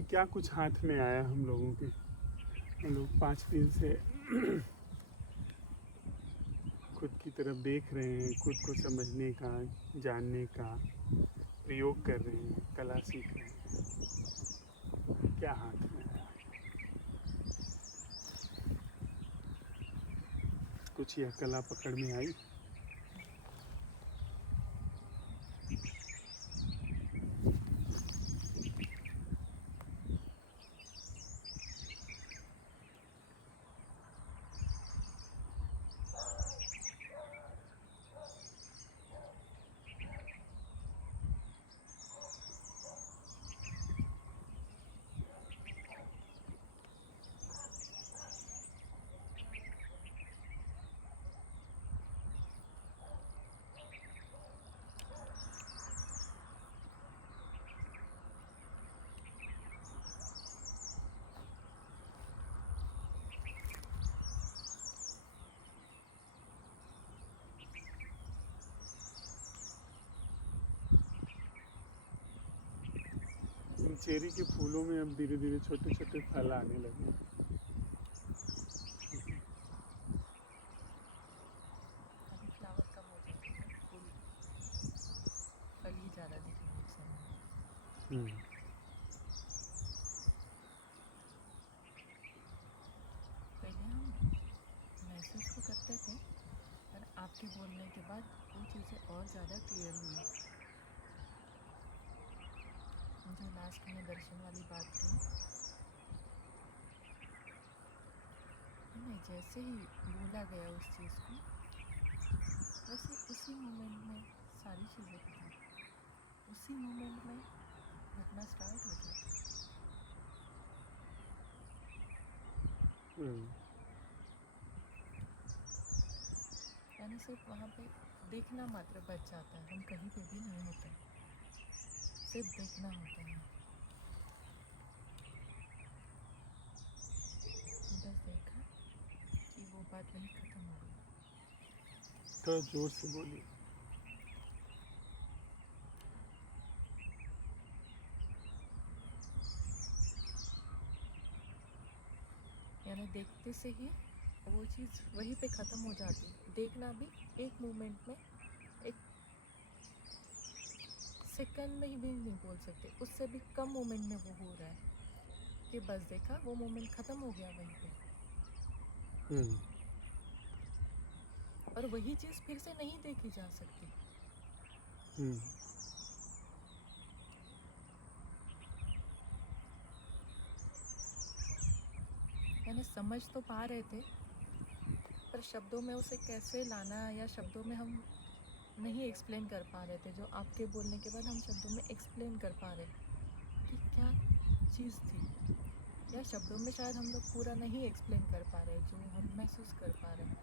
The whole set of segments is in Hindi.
अभी क्या कुछ हाथ में आया हम लोगों के। हम लोग 5 दिन से खुद की तरफ देख रहे हैं, खुद को समझने का, जानने का प्रयोग कर रहे हैं, कला सीख रहे हैं। क्या हाथ में आया? कुछ यह कला पकड़ में आई? इन चेरी के फूलों में अब धीरे धीरे छोटे छोटे फल आने लगे। अभी फ्लावर कम हो जाएंगे, फूल फल ही ज़्यादा दिखेंगे इस समय। पहले हम महसूस तो करते थे, पर आपके बोलने के बाद वो चीज़ें और ज़्यादा क्लियर हुई। जो लास्ट में दर्शन वाली बात थी, मैंने जैसे ही बोला गया उस चीज़ को, वैसे उसी मोमेंट में सारी चीज़ें खत्म, उसी मोमेंट में घटना स्टार्ट हो जाती। यानी सिर्फ वहाँ पे देखना मात्र बच जाता है, हम कहीं पे भी नहीं होते, सिर्फ देखना होता है। बस देखा कि वो बात वहीं ख़त्म हो गई। थोड़ा जोर से बोलिए। यानी देखते से ही वो चीज़ वहीं पे ख़त्म हो जाती। देखना भी एक मोमेंट में, एक सेकंड में ही भी नहीं बोल सकते, उससे भी कम मोमेंट में वो हो रहा है कि बस देखा, वो मोमेंट ख़त्म हो गया वहीं पे। और वही चीज़ फिर से नहीं देखी जा सकती। यानी समझ तो पा रहे थे, पर शब्दों में उसे कैसे लाना, या शब्दों में हम नहीं एक्सप्लेन कर पा रहे थे। जो आपके बोलने के बाद हम शब्दों में एक्सप्लेन कर पा रहे कि क्या चीज़ थी, या शब्दों में शायद हम लोग पूरा नहीं एक्सप्लेन कर पा रहे जो हम महसूस कर पा रहे।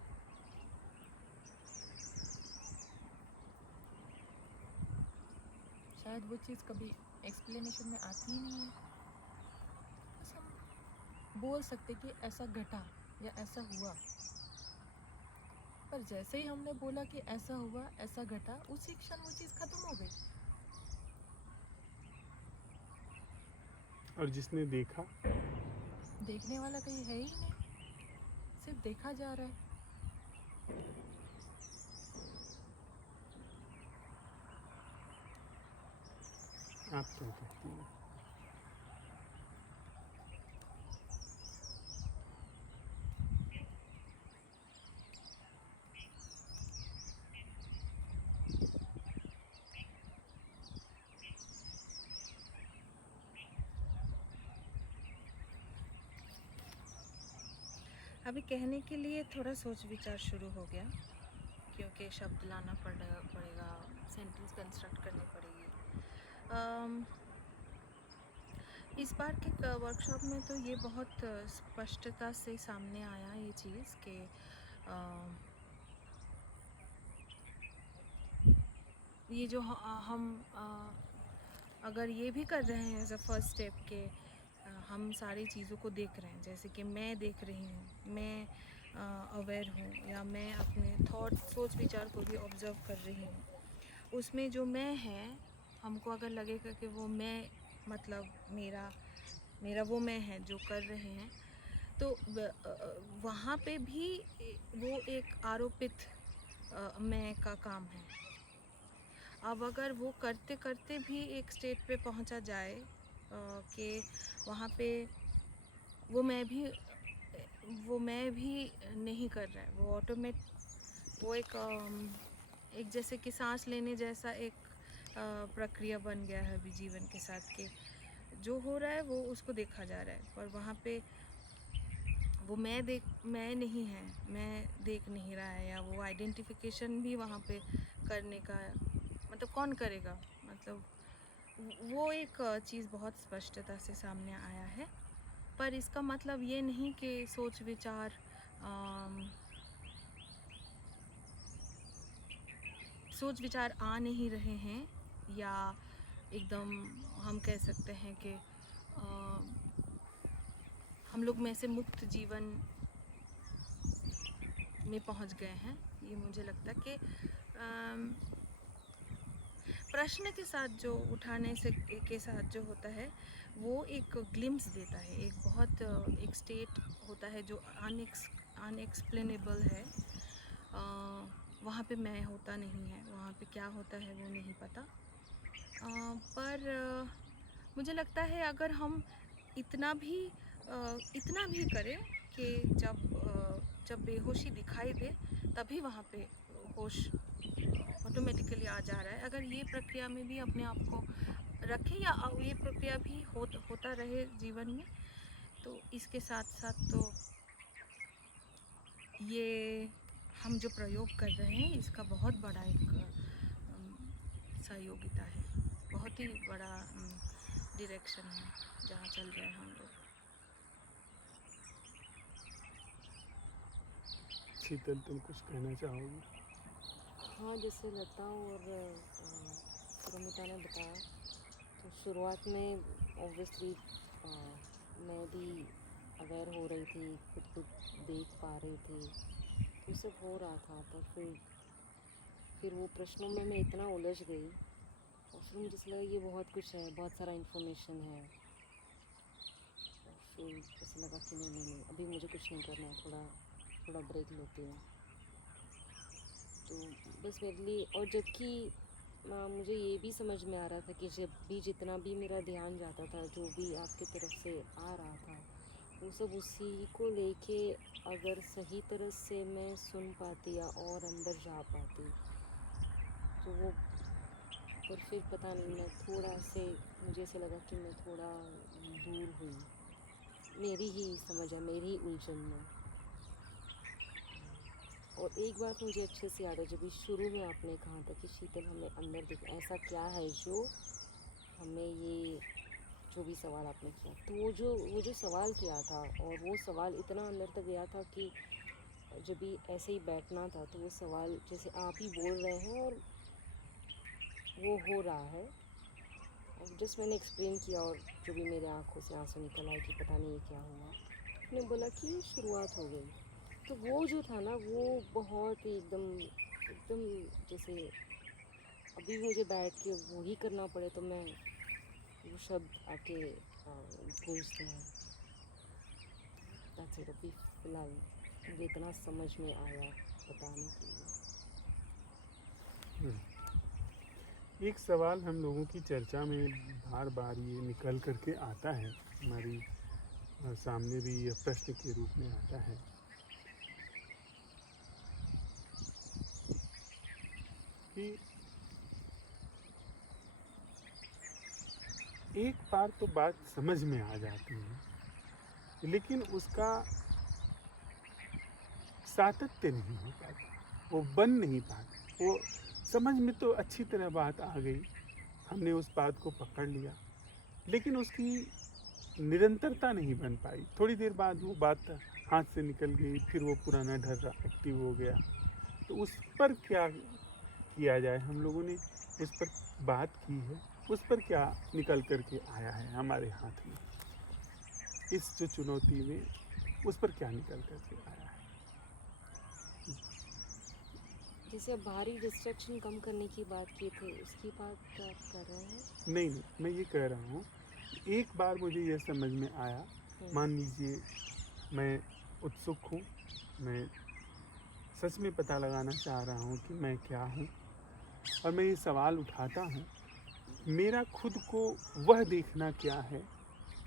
शायद वो चीज़ कभी एक्सप्लेनेशन में आती ही नहीं है। बस हम बोल सकते कि ऐसा घटा या ऐसा हुआ, पर जैसे ही हमने बोला कि ऐसा हुआ, ऐसा घटा, उसी क्षण वो चीज़ खत्म हो गई। और जिसने देखा, देखने वाला कहीं है ही नहीं, सिर्फ देखा जा रहा है। आप क्या कहती हैं? अभी कहने के लिए थोड़ा सोच विचार शुरू हो गया, क्योंकि शब्द लाना पड़ेगा, सेंटेंस कंस्ट्रक्ट करनी पड़ेगी। इस बार के वर्कशॉप में तो ये बहुत स्पष्टता से सामने आया ये चीज़ कि ये जो हम अगर ये भी कर रहे हैं एज अ फर्स्ट स्टेप के हम सारी चीज़ों को देख रहे हैं, जैसे कि मैं देख रही हूँ, मैं अवेयर हूँ, या मैं अपने थॉट सोच विचार को भी ऑब्ज़र्व कर रही हूँ। उसमें जो मैं है, हमको अगर लगेगा कि वो मैं मतलब मेरा मेरा वो मैं है जो कर रहे हैं, तो वहाँ पे भी वो एक आरोपित मैं का काम है। अब अगर वो करते करते भी एक स्टेट पे पहुंचा जाए कि वहाँ पे वो मैं भी नहीं कर रहा है, वो ऑटोमेट वो एक जैसे कि सांस लेने जैसा एक प्रक्रिया बन गया है अभी जीवन के साथ के जो हो रहा है वो उसको देखा जा रहा है, पर वहाँ पे वो मैं नहीं है, मैं देख नहीं रहा है, या वो आइडेंटिफिकेशन भी वहाँ पे करने का मतलब कौन करेगा, मतलब वो एक चीज़ बहुत स्पष्टता से सामने आया है। पर इसका मतलब ये नहीं कि सोच विचार आ नहीं रहे हैं, या एकदम हम कह सकते हैं कि हम लोग में से मुक्त जीवन में पहुंच गए हैं। ये मुझे लगता है कि प्रश्न के साथ जो उठाने से के साथ जो होता है वो एक ग्लिम्स देता है, एक बहुत एक स्टेट होता है जो अनएक्सप्लेनेबल है। वहाँ पे मैं होता नहीं है, वहाँ पे क्या होता है वो नहीं पता। पर मुझे लगता है अगर हम इतना भी करें कि जब बेहोशी दिखाई दे तभी वहाँ पे होश ऑटोमेटिकली आ जा रहा है, अगर ये प्रक्रिया में भी अपने आप को रखें या ये प्रक्रिया भी होता रहे जीवन में, तो इसके साथ साथ तो ये हम जो प्रयोग कर रहे हैं इसका बहुत बड़ा एक सहयोगिता है, बहुत ही बड़ा डायरेक्शन है जहाँ चल रहे हैं हम लोग। शीतल, तुम कुछ कहना चाहोगी? हाँ, जैसे लता और सुरमिता ने बताया, तो शुरुआत में ऑब्वियसली मैं भी अवेयर हो रही थी, खुद देख पा रही थी, तो सब हो रहा था। पर फिर वो प्रश्नों में मैं इतना उलझ गई और फिर मुझे ऐसा लगा ये बहुत कुछ है, बहुत सारा इन्फॉर्मेशन है। और फिर ऐसा लगा कि नहीं, अभी मुझे कुछ नहीं करना है, थोड़ा ब्रेक लेती हूँ। तो बस मेरे लिए, और जबकि मुझे ये भी समझ में आ रहा था कि जब भी जितना भी मेरा ध्यान जाता था, जो भी आपकी तरफ से आ रहा था, वो सब उसी को लेके अगर सही तरह से मैं सुन पाती या और अंदर जा पाती तो वो, पर फिर पता नहीं, मैं थोड़ा से, मुझे ऐसे लगा कि मैं थोड़ा दूर हुई, मेरी ही समझ है, मेरी ही उलझन में। और एक बात मुझे अच्छे से याद है, जब शुरू में आपने कहा था कि शीतल हमें अंदर दिख, ऐसा क्या है जो हमें ये, जो भी सवाल आपने किया, तो वो जो सवाल किया था, और वो सवाल इतना अंदर तक गया था कि जब भी ऐसे ही बैठना था तो वो सवाल जैसे आप ही बोल रहे हैं और वो हो रहा है, और जस्ट मैंने एक्सप्लेन किया, और जो भी मेरे आँखों से आंसू निकल आए कि पता नहीं ये क्या हुआ, मैंने बोला कि शुरुआत हो गई। तो वो जो था ना, वो बहुत ही एकदम जैसे अभी मुझे बैठ के वो ही करना पड़े तो मैं वो शब्द आके गूंजते हैं। That's it, अभी फ़िलहाल मुझे इतना समझ में आया बताने के लिए। एक सवाल हम लोगों की चर्चा में बार बार ये निकल करके आता है, हमारी सामने भी यह प्रश्न के रूप में आता है कि एक बार तो बात समझ में आ जाती है, लेकिन उसका सातत्य नहीं हो पाता, वो बन नहीं पाता। वो समझ में तो अच्छी तरह बात आ गई, हमने उस बात को पकड़ लिया, लेकिन उसकी निरंतरता नहीं बन पाई। थोड़ी देर बाद वो बात हाथ से निकल गई, फिर वो पुराना ढर्रा एक्टिव हो गया। तो उस पर क्या किया जाए? हम लोगों ने उस पर बात की है, उस पर क्या निकल करके आया है हमारे हाथ में, इस जो चुनौती में उस पर क्या निकल करके आया है? जैसे अब बाहरी डिस्ट्रैक्शन कम करने की बात की थे, उसकी बात आप कर रहे हैं? नहीं, मैं ये कह रहा हूँ, एक बार मुझे यह समझ में आया, मान लीजिए मैं उत्सुक हूँ, मैं सच में पता लगाना चाह रहा हूँ कि मैं क्या हूँ, और मैं ये सवाल उठाता हूँ, मेरा खुद को वह देखना क्या है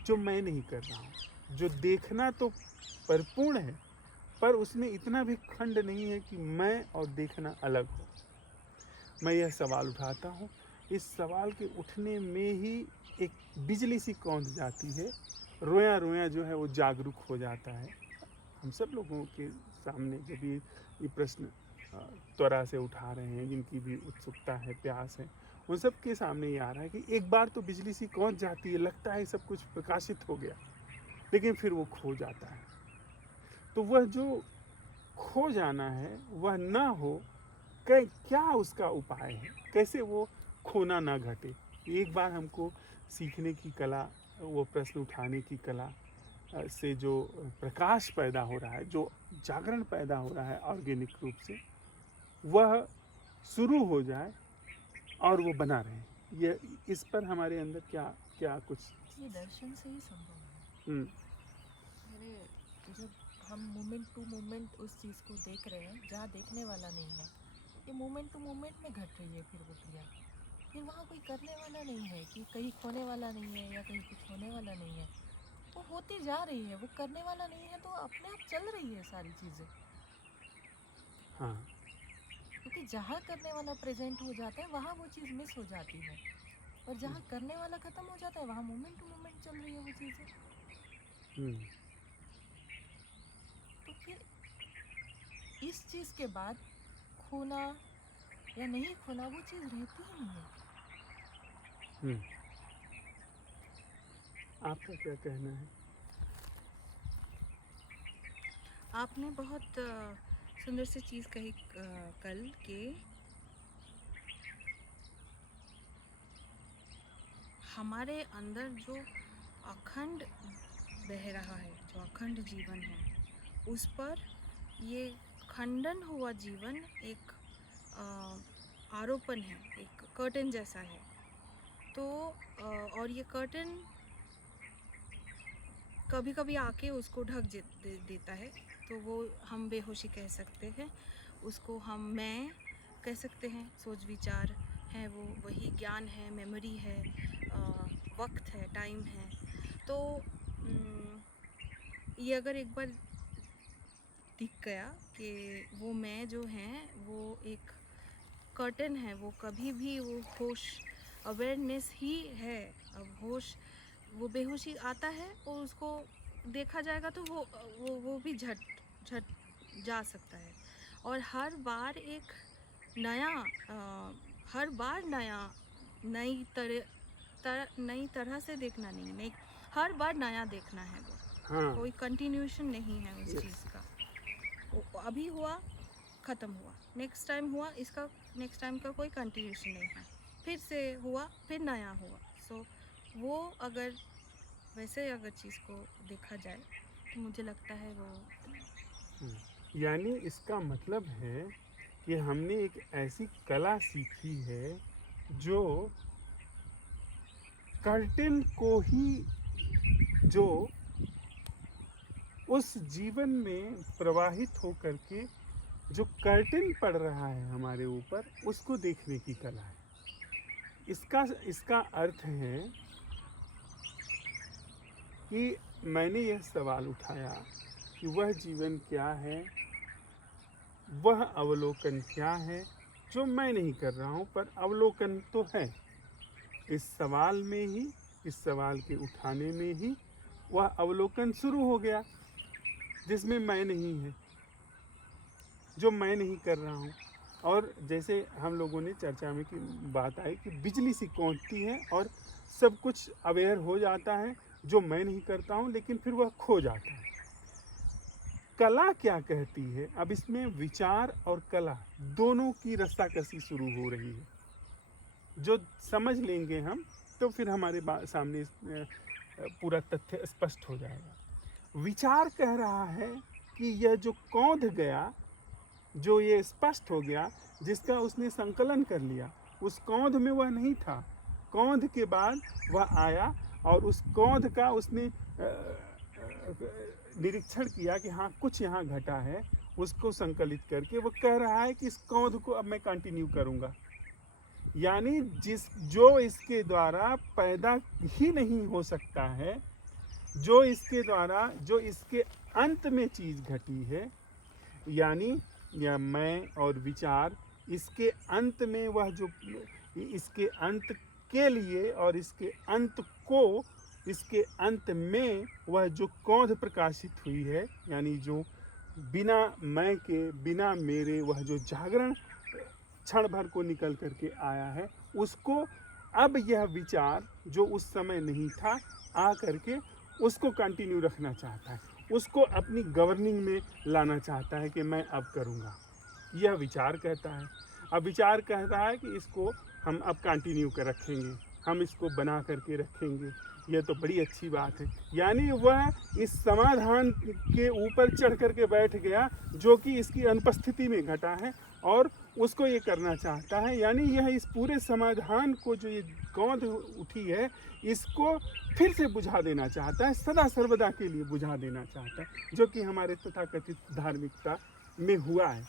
जो मैं नहीं कर रहा हूँ। जो देखना तो परिपूर्ण है, पर उसमें इतना भी खंड नहीं है कि मैं और देखना अलग हो। मैं यह सवाल उठाता हूँ। इस सवाल के उठने में ही एक बिजली सी कौंध जाती है, रोया रोया जो है वो जागरूक हो जाता है। हम सब लोगों के सामने जब ये प्रश्न त्वरा से उठा रहे हैं, जिनकी भी उत्सुकता है, प्यास है, उन सब के सामने ये आ रहा है कि एक बार तो बिजली सी कौंध जाती है, लगता है सब कुछ प्रकाशित हो गया, लेकिन फिर वो खो जाता है। तो वह जो खो जाना है वह ना हो, क्या उसका उपाय है, कैसे वो खोना ना घटे। एक बार हमको सीखने की कला, वो प्रश्न उठाने की कला से जो प्रकाश पैदा हो रहा है, जो जागरण पैदा हो रहा है ऑर्गेनिक रूप से, वह शुरू हो जाए और वो बना रहे। ये इस पर हमारे अंदर क्या क्या कुछ ये दर्शन से ही संभव है। हम्म, मेरे जब हम मोमेंट टू मोमेंट उस चीज़ को देख रहे हैं जहाँ देखने वाला नहीं है, ये मोमेंट टू मोमेंट में घट रही है फिर वो क्रिया, फिर वहाँ कोई करने वाला नहीं है कि कहीं खोने वाला नहीं है या कहीं कुछ होने वाला नहीं है, वो होती जा रही है, वो करने वाला नहीं है, तो अपने आप चल रही है सारी चीज़ें। हाँ, क्योंकि जहाँ करने वाला प्रेजेंट हो जाता है वहाँ वो चीज़ मिस हो जाती है, और जहाँ करने वाला ख़त्म हो जाता है वहाँ मोमेंट टू मोमेंट चल रही है वो चीज़ें। तो फिर इस चीज़ के बाद खोना या नहीं खोना वो चीज़ रहती ही नहीं है। आपका क्या कहना है? आपने बहुत सुंदर सी चीज़ कही कल के हमारे अंदर जो अखंड बह रहा है, जो अखंड जीवन है, उस पर ये खंडन हुआ जीवन एक आरोपण है, एक कर्टन जैसा है। तो और ये कर्टन कभी कभी आके उसको ढक देता है, तो वो हम बेहोशी कह सकते हैं, उसको हम मैं कह सकते हैं, सोच विचार है, वो वही ज्ञान है, मेमोरी है, वक्त है, टाइम है। तो ये अगर एक बार दिख गया कि वो मैं जो है वो एक कर्टन है, वो कभी भी वो होश अवेयरनेस ही है। अब होश वो बेहोशी आता है और उसको देखा जाएगा तो वो भी झट जा सकता है। और हर बार एक नया हर बार नई तरह से देखना नहीं, हर बार नया देखना है। वो हाँ, कोई कंटिन्यूशन नहीं है उस Yes. चीज़ का। वो अभी हुआ, ख़त्म हुआ, नेक्स्ट टाइम हुआ, इसका नेक्स्ट टाइम का कोई कंटिन्यूशन नहीं है, फिर से हुआ, फिर नया हुआ। सो वो अगर वैसे अगर चीज़ को देखा जाए तो मुझे लगता है वो यानी इसका मतलब है कि हमने एक ऐसी कला सीखी है जो कर्टेन को ही, जो उस जीवन में प्रवाहित होकर के जो कर्टेन पड़ रहा है हमारे ऊपर, उसको देखने की कला है। इसका अर्थ है कि मैंने यह सवाल उठाया कि वह जीवन क्या है, वह अवलोकन क्या है जो मैं नहीं कर रहा हूँ, पर अवलोकन तो है। इस सवाल में ही, इस सवाल के उठाने में ही वह अवलोकन शुरू हो गया, जिसमें मैं नहीं है, जो मैं नहीं कर रहा हूँ। और जैसे हम लोगों ने चर्चा में की बात आई कि बिजली सी कौंधती है और सब कुछ अवेयर हो जाता है जो मैं नहीं करता हूँ, लेकिन फिर वह खो जाता है। कला क्या कहती है? अब इसमें विचार और कला दोनों की रस्साकसी शुरू हो रही है। जो समझ लेंगे हम तो फिर हमारे सामने पूरा तथ्य स्पष्ट हो जाएगा। विचार कह रहा है कि यह जो कौंध गया, जो ये स्पष्ट हो गया, जिसका उसने संकलन कर लिया, उस कौंध में वह नहीं था। कौंध के बाद वह आया और उस कौंध का उसने निरीक्षण किया कि हाँ कुछ यहाँ घटा है, उसको संकलित करके वो कह रहा है कि इस कौंध को अब मैं कंटिन्यू करूँगा। यानी जो इसके द्वारा पैदा ही नहीं हो सकता है, जो इसके अंत में चीज़ घटी है, यानी या मैं और विचार इसके अंत में वह जो इसके अंत के लिए और इसके अंत में वह जो कौंध प्रकाशित हुई है, यानी जो बिना मैं के बिना मेरे वह जो जागरण क्षण भर को निकल करके आया है, उसको अब यह विचार जो उस समय नहीं था आ करके उसको कंटिन्यू रखना चाहता है, उसको अपनी गवर्निंग में लाना चाहता है कि मैं अब करूँगा। यह विचार कहता है। अब विचार कहता है कि इसको हम अब कंटिन्यू कर रखेंगे, हम इसको बना करके रखेंगे, यह तो बड़ी अच्छी बात है। यानी वह इस समाधान के ऊपर चढ़ करके बैठ गया जो कि इसकी अनुपस्थिति में घटा है और उसको ये करना चाहता है। यानी यह इस पूरे समाधान को जो ये कौंध उठी है इसको फिर से बुझा देना चाहता है, सदा सर्वदा के लिए बुझा देना चाहता है, जो कि हमारे तथाकथित धार्मिकता में हुआ है।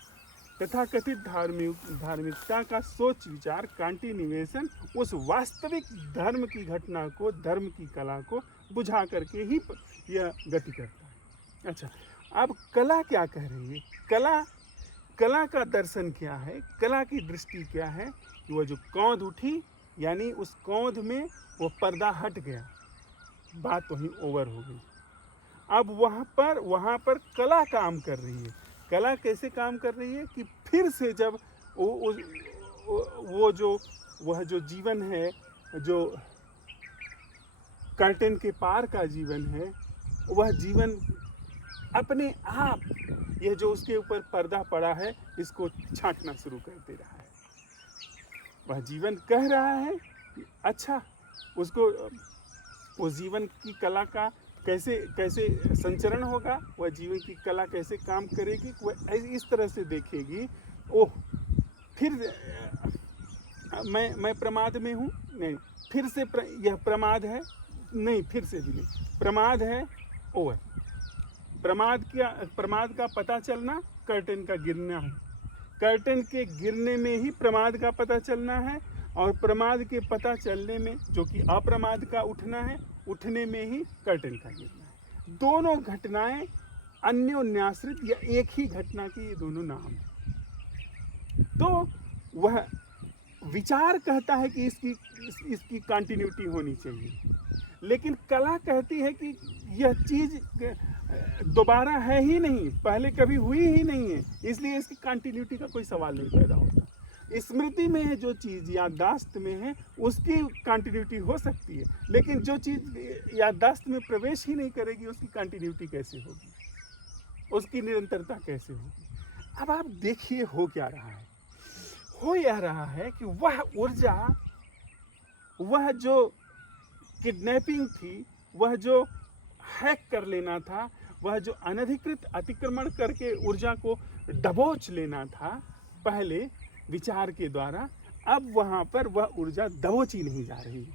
तथाकथित धार्मिकता का सोच विचार कंटिन्यूएशन उस वास्तविक धर्म की घटना को, धर्म की कला को बुझा करके ही यह गति करता है। अच्छा, अब कला क्या कह रही है? कला का दर्शन क्या है? कला की दृष्टि क्या है? कि वह जो कौंध उठी, यानी उस कौंध में वो पर्दा हट गया, बात वहीं ओवर हो गई। अब वहाँ पर कला काम कर रही है। कला कैसे काम कर रही है कि फिर से जब वह जो जीवन है, जो कर्टेन के पार का जीवन है, वह जीवन अपने आप यह जो उसके ऊपर पर्दा पड़ा है इसको छांटना शुरू कर दे रहा है। वह जीवन कह रहा है कि अच्छा, उसको उस जीवन की कला का कैसे संचरण होगा, वह जीवन की कला कैसे काम करेगी, वह इस तरह से देखेगी। ओह, फिर मैं प्रमाद में हूँ, नहीं, फिर से यह प्रमाद है, नहीं, फिर से भी नहीं, प्रमाद है। ओह, प्रमाद का पता चलना कर्टेन का गिरना है, कर्टेन के गिरने में ही प्रमाद का पता चलना है, और प्रमाद के पता चलने में जो कि अप्रमाद का उठना है, उठने में ही कर्टेन का गिरना है। दोनों घटनाएं अन्योन्याश्रित या एक ही घटना के ये दोनों नाम हैं। तो वह विचार कहता है कि इसकी कंटिन्यूटी होनी चाहिए, लेकिन कला कहती है कि यह चीज़ दोबारा है ही नहीं, पहले कभी हुई ही नहीं है, इसलिए इसकी कंटिन्यूटी का कोई सवाल नहीं पैदा होता। स्मृति में है जो चीज़ याददाश्त में है उसकी कंटिन्यूटी हो सकती है, लेकिन जो चीज़ याददाश्त में प्रवेश ही नहीं करेगी उसकी कंटिन्यूटी कैसे होगी, उसकी निरंतरता कैसे होगी। अब आप देखिए हो क्या रहा है। हो यह रहा है कि वह ऊर्जा, वह जो किडनैपिंग थी, वह जो हैक कर लेना था, वह जो अनधिकृत अतिक्रमण करके ऊर्जा को दबोच लेना था पहले विचार के द्वारा, अब वहाँ पर वह ऊर्जा दबोची नहीं जा रही है।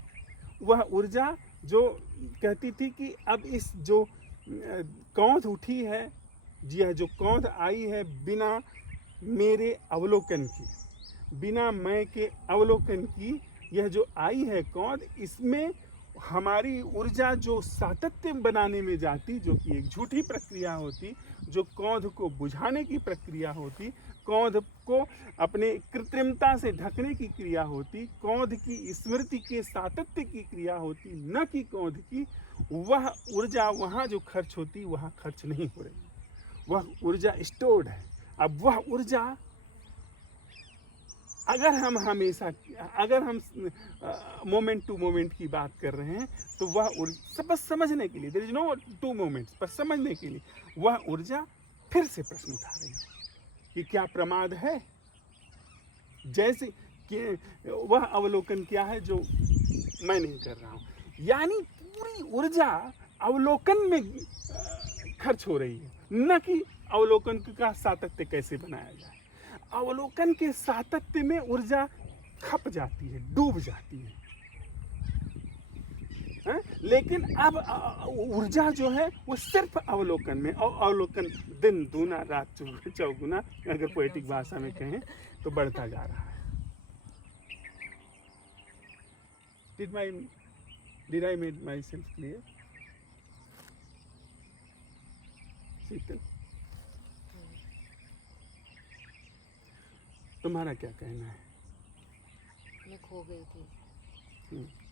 वह ऊर्जा जो कहती थी कि अब इस जो कौंध उठी है, यह जो कौंध आई है बिना मेरे अवलोकन की, बिना मैं के अवलोकन की, यह जो आई है कौंध, इसमें हमारी ऊर्जा जो सातत्य बनाने में जाती, जो कि एक झूठी प्रक्रिया होती, जो कौंध को बुझाने की प्रक्रिया होती, कौंध को अपने कृत्रिमता से ढकने की क्रिया होती, कौंध की स्मृति के सातत्य की क्रिया होती, न कि कौंध की, वह ऊर्जा वहाँ जो खर्च होती वहाँ खर्च नहीं हो रही, वह ऊर्जा स्टोर्ड है। अब वह ऊर्जा अगर हम मोमेंट टू मोमेंट की बात कर रहे हैं तो वह ऊर्जा, बस समझने के लिए, there is no two moments, पर समझने के लिए वह ऊर्जा फिर से प्रश्न उठा रही है कि क्या प्रमाद है, जैसे कि वह अवलोकन क्या है जो मैं नहीं कर रहा हूँ। यानी पूरी ऊर्जा अवलोकन में खर्च हो रही है, न कि अवलोकन का सातत्य कैसे बनाया जाए। अवलोकन के सातत्य में ऊर्जा खप जाती है, डूब जाती है। हैं? लेकिन अब ऊर्जा जो है वो सिर्फ अवलोकन में, और अवलोकन दिन दूना रात चौगुना, अगर पोएटिक भाषा में कहें तो बढ़ता जा रहा है। Did I make myself clear? शीतल, तुम्हारा क्या कहना है? मैं खो गई थी। हम्म।